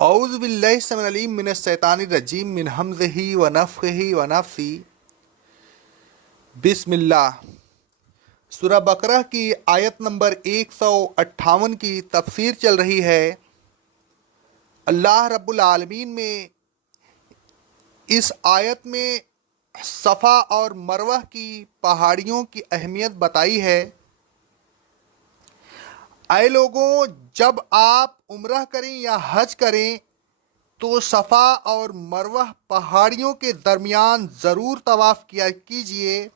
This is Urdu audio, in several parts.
اعوذ باللہ السمیع العلیم من الشیطان الرجیم من ہمزہ ونفخہ ونفثہ بسم اللہ۔ سورہ بقرہ کی آیت نمبر 158 کی تفسیر چل رہی ہے۔ اللہ رب العالمین میں اس آیت میں صفا اور مروہ کی پہاڑیوں کی اہمیت بتائی ہے۔ اے لوگوں، جب آپ عمرہ کریں یا حج کریں تو صفا اور مروہ پہاڑیوں کے درمیان ضرور طواف کیا کیجئے۔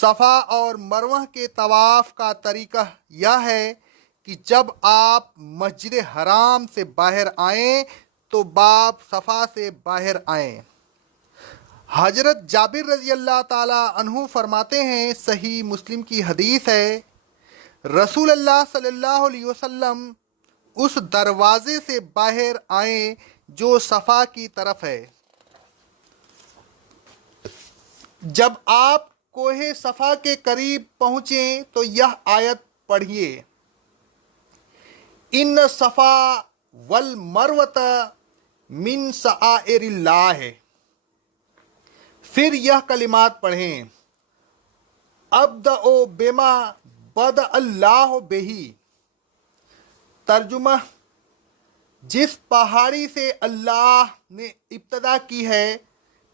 صفا اور مروہ کے طواف کا طریقہ یہ ہے کہ جب آپ مسجد حرام سے باہر آئیں تو باب صفا سے باہر آئیں۔ حضرت جابر رضی اللہ تعالی عنہ فرماتے ہیں، صحیح مسلم کی حدیث ہے، رسول اللہ صلی اللہ علیہ وسلم اس دروازے سے باہر آئیں جو صفا کی طرف ہے۔ جب آپ کوہ صفا کے قریب پہنچیں تو یہ آیت پڑھیے، ان صفا والمروۃ من شعائر اللہ، پھر یہ کلمات پڑھیں، ابدأ بما بدأ اللہ بہ۔ ترجمہ: جس پہاڑی سے اللہ نے ابتدا کی ہے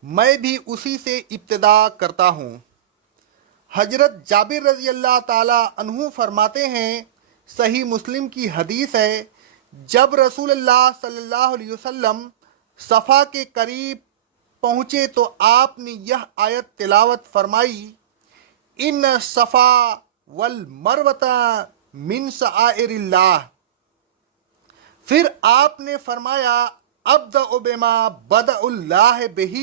میں بھی اسی سے ابتدا کرتا ہوں۔ حضرت جابر رضی اللہ تعالی عنہ فرماتے ہیں، صحیح مسلم کی حدیث ہے، جب رسول اللہ صلی اللہ علیہ وسلم صفا کے قریب پہنچے تو آپ نے یہ آیت تلاوت فرمائی، ان صفا والمروۃ من شعائر اللہ۔ پھر آپ نے فرمایا، ابدأ بما بدأ اللہ بہ،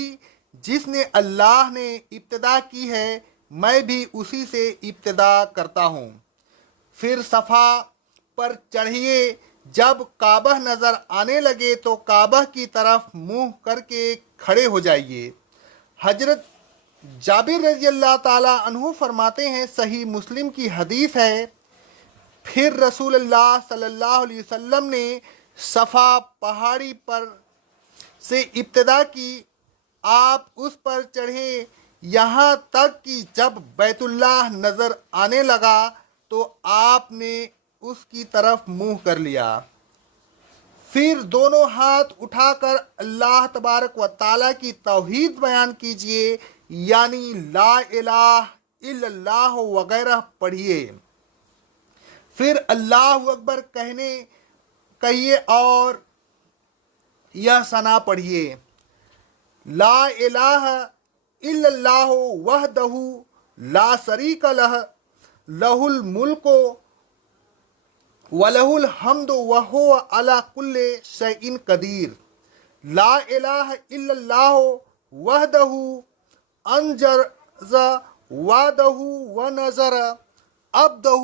جس نے اللہ نے ابتدا کی ہے میں بھی اسی سے ابتدا کرتا ہوں۔ پھر صفا پر چڑھیے، جب کعبہ نظر آنے لگے تو کعبہ کی طرف منہ کر کے کھڑے ہو جائیے۔ حضرت جابر رضی اللہ تعالی عنہ فرماتے ہیں، صحیح مسلم کی حدیث ہے، پھر رسول اللہ صلی اللہ علیہ وسلم نے صفا پہاڑی پر سے ابتدا کی، آپ اس پر چڑھے یہاں تک کہ جب بیت اللہ نظر آنے لگا تو آپ نے اس کی طرف منہ کر لیا۔ پھر دونوں ہاتھ اٹھا کر اللہ تبارک و تعالیٰ کی توحید بیان کیجئے، یعنی لا الہ الا اللہ وغیرہ پڑھیے۔ پھر اللہ اکبر کہیے اور یہ ثنا پڑھیے، لا الہ الا اللہ وحدہ لا شریک لہ، لہ الملک وَلَهُ الْحَمْدُ وَهُوَ عَلَى كُلِّ شَيْءٍ قَدِيرٌ، لا الہ الا اللہ وحدہ انجز وعدہ ونظر عبدہ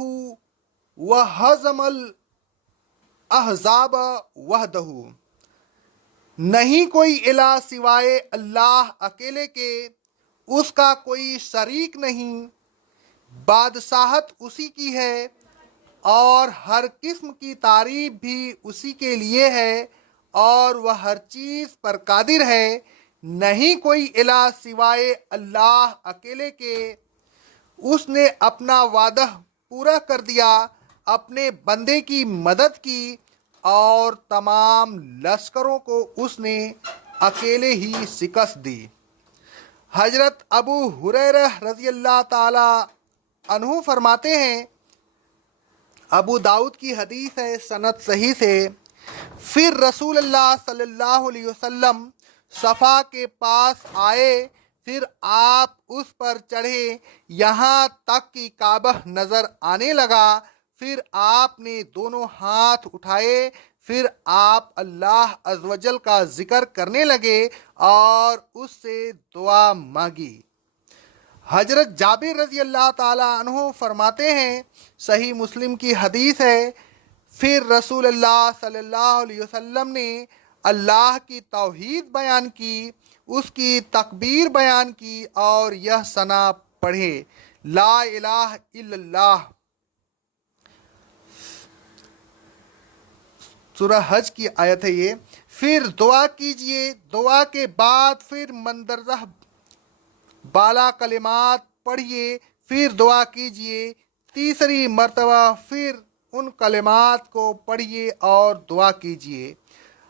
وہزم الاحزاب وحدہ۔ نہیں کوئی الہ سوائے اللہ اکیلے کے، اس کا کوئی شریک نہیں، بادشاہت اسی کی ہے اور ہر قسم کی تعریف بھی اسی کے لیے ہے، اور وہ ہر چیز پر قادر ہے۔ نہیں کوئی الہ سوائے اللہ اکیلے کے، اس نے اپنا وعدہ پورا کر دیا، اپنے بندے کی مدد کی اور تمام لشکروں کو اس نے اکیلے ہی شکست دی۔ حضرت ابو ہریرہ رضی اللہ تعالی عنہ فرماتے ہیں، ابو داؤد کی حدیث ہے سند صحیح سے، پھر رسول اللہ صلی اللہ علیہ وسلم صفا کے پاس آئے، پھر آپ اس پر چڑھے یہاں تک کہ کعبہ نظر آنے لگا، پھر آپ نے دونوں ہاتھ اٹھائے، پھر آپ اللہ عز و جل کا ذکر کرنے لگے اور اس سے دعا مانگی۔ حضرت جابر رضی اللہ تعالی عنہ فرماتے ہیں، صحیح مسلم کی حدیث ہے، پھر رسول اللہ صلی اللہ علیہ وسلم نے اللہ کی توحید بیان کی، اس کی تکبیر بیان کی اور یہ ثنا پڑھے، لا الہ الا اللہ سورہ حج کی آیت ہے یہ. پھر دعا کیجئے، دعا کے بعد پھر مندرجہ بالا کلمات پڑھیے، پھر دعا کیجئے، تیسری مرتبہ پھر ان کلمات کو پڑھیے اور دعا کیجئے.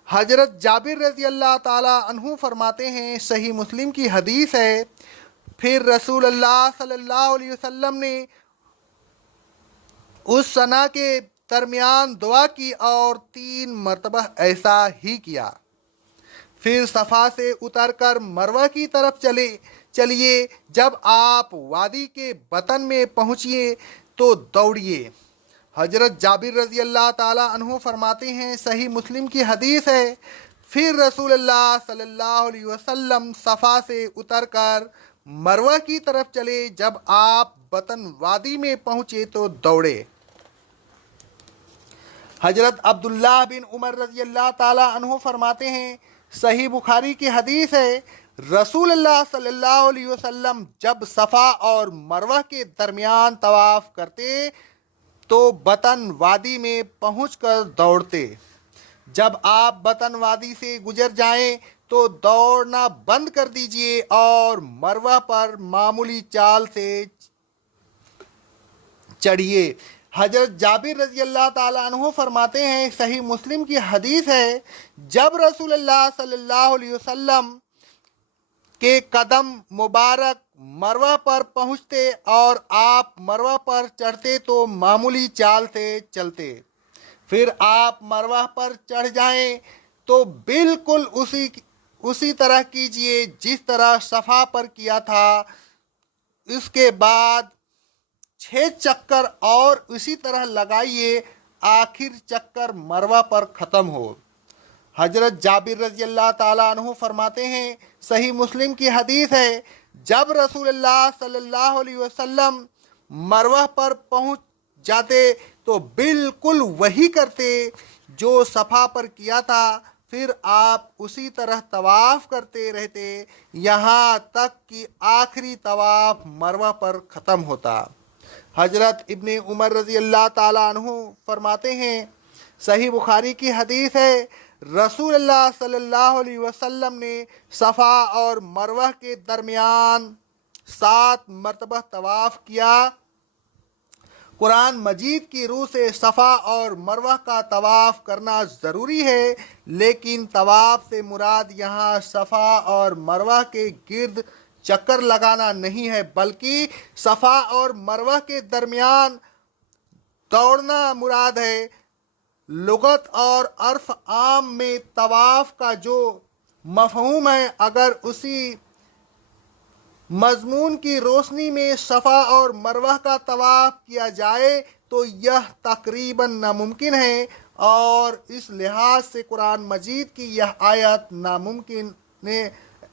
حضرت جابر رضی اللہ تعالیٰ عنہ فرماتے ہیں، صحیح مسلم کی حدیث ہے، پھر رسول اللہ صلی اللہ علیہ وسلم نے اس ثنا کے درمیان دعا کی اور 3 مرتبہ ایسا ہی کیا. پھر صفا سے اتر کر مروہ کی طرف چلیے. جب آپ وادی کے بطن میں پہنچیے تو دوڑیے. حضرت جابر رضی اللہ تعالیٰ عنہ فرماتے ہیں، صحیح مسلم کی حدیث ہے، پھر رسول اللہ صلی اللہ علیہ وسلم صفا سے اتر کر مروہ کی طرف چلے. جب آپ بطن وادی میں پہنچے تو دوڑے. حضرت عبداللہ بن عمر رضی اللہ تعالیٰ عنہ فرماتے ہیں، صحیح بخاری کی حدیث ہے، رسول اللہ صلی اللہ علیہ وسلم جب صفا اور مروہ کے درمیان طواف کرتے تو بطن وادی میں پہنچ کر دوڑتے. جب آپ بطن وادی سے گزر جائیں تو دوڑنا بند کر دیجئے اور مروہ پر معمولی چال سے چڑھیے. حضرت جابر رضی اللہ تعالیٰ عنہ فرماتے ہیں، صحیح مسلم کی حدیث ہے، جب رسول اللہ صلی اللہ علیہ وسلم کے قدم مبارک مروہ پر پہنچتے اور آپ مروہ پر چڑھتے تو معمولی چال سے چلتے. پھر آپ مروہ پر چڑھ جائیں تو بالکل اسی طرح کیجئے جس طرح صفا پر کیا تھا. اس کے بعد 6 چکر اور اسی طرح لگائیے، آخر چکر مروہ پر ختم ہو. حضرت جابر رضی اللہ تعالیٰ عنہ فرماتے ہیں، صحیح مسلم کی حدیث ہے، جب رسول اللہ صلی اللہ علیہ وسلم مروہ پر پہنچ جاتے تو بالکل وہی کرتے جو صفا پر کیا تھا. پھر آپ اسی طرح طواف کرتے رہتے یہاں تک کہ آخری طواف مروہ پر ختم ہوتا. حضرت ابن عمر رضی اللہ تعالیٰ عنہ فرماتے ہیں، صحیح بخاری کی حدیث ہے، رسول اللہ صلی اللہ علیہ وسلم نے صفا اور مروہ کے درمیان 7 مرتبہ طواف کیا. قرآن مجید کی روح سے صفا اور مروہ کا طواف کرنا ضروری ہے، لیکن طواف سے مراد یہاں صفا اور مروہ کے گرد چکر لگانا نہیں ہے، بلکہ صفا اور مروہ کے درمیان دوڑنا مراد ہے. لغت اور عرف عام میں طواف کا جو مفہوم ہے، اگر اسی مضمون کی روشنی میں صفا اور مروہ کا طواف کیا جائے تو یہ تقریباً ناممکن ہے، اور اس لحاظ سے قرآن مجید کی یہ آیت ناممکن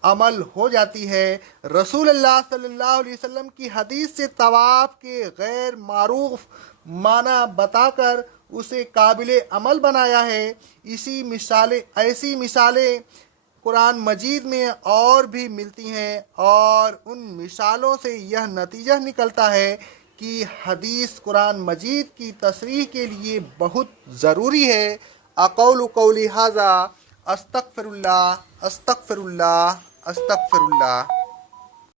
عمل ہو جاتی ہے. رسول اللہ صلی اللہ علیہ وسلم کی حدیث سے طواف کے غیر معروف معنی بتا کر اسے قابل عمل بنایا ہے. ایسی مثالیں قرآن مجید میں اور بھی ملتی ہیں، اور ان مثالوں سے یہ نتیجہ نکلتا ہے کہ حدیث قرآن مجید کی تصریح کے لیے بہت ضروری ہے. اقول قولی ھذا، استغفر اللہ استغفر اللہ استغفر اللہ.